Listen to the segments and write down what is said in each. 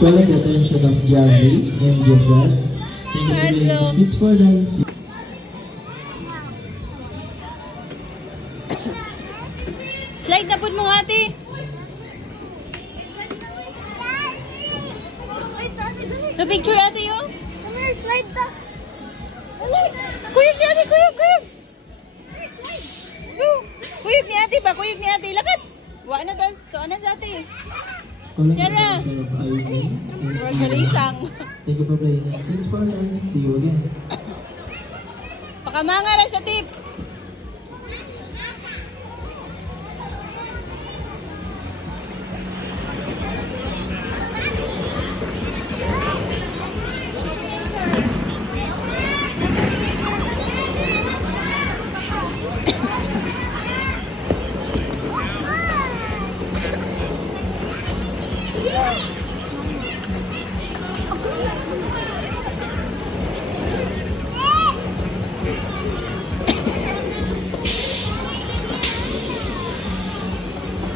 Calling the attention of Javi and Joseph. Hello. It's for them. Slide na po mo ate. The picture ate yo. Slide ta. Kuyog ni ate, kuyog. Kuyog ni ate ba? Kuyog ni ate. Lakad. Wa na dal. To na sa ate. Calling the Tara. attention of Ivy. Magalisang. Thank you for playing. It's for them. See you again. Pakamanga ra siya tip.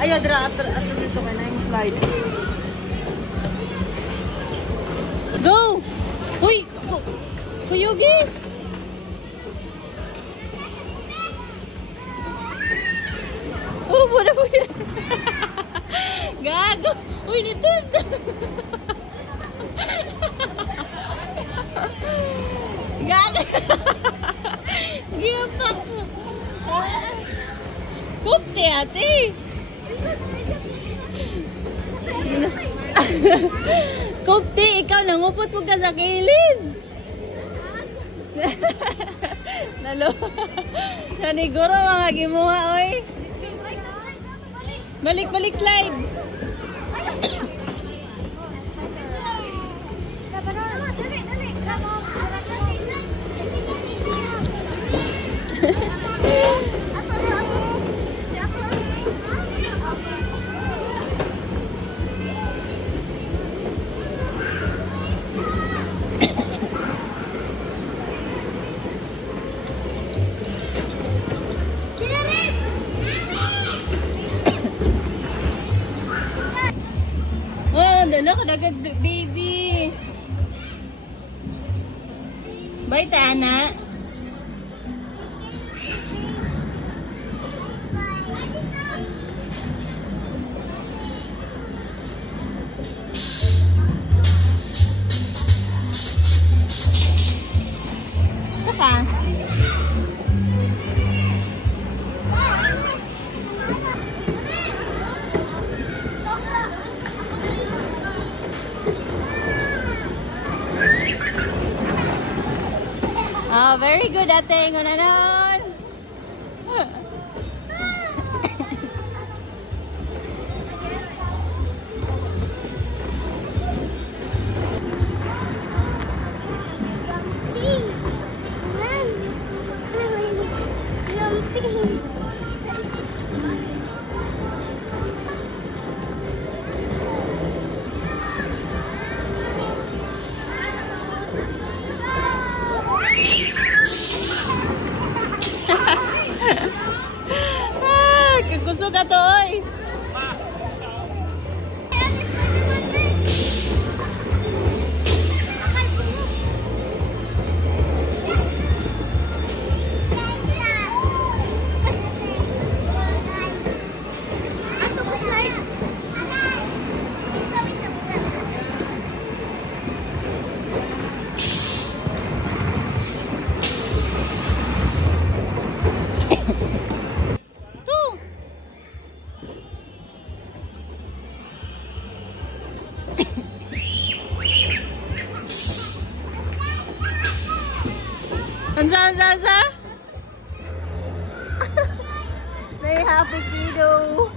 Ayaw, atras ito ka na yung slide. Go! Uy! Kuyugi! Oh, wala mo yan. Gago! Uy, nito! Gago! Giyapak! Kupte ate! Kupte, ikaw nangupot mo ka sa kilid. Nalo. Naniguro mga gimuha, oy. Balik slide. Oh, dalo ka dagag baby. Bye ta ana. Sapa? Oh, very good ate. Ngunanon. Kagusto ka to, oy. Ansa? Very happy kiddo.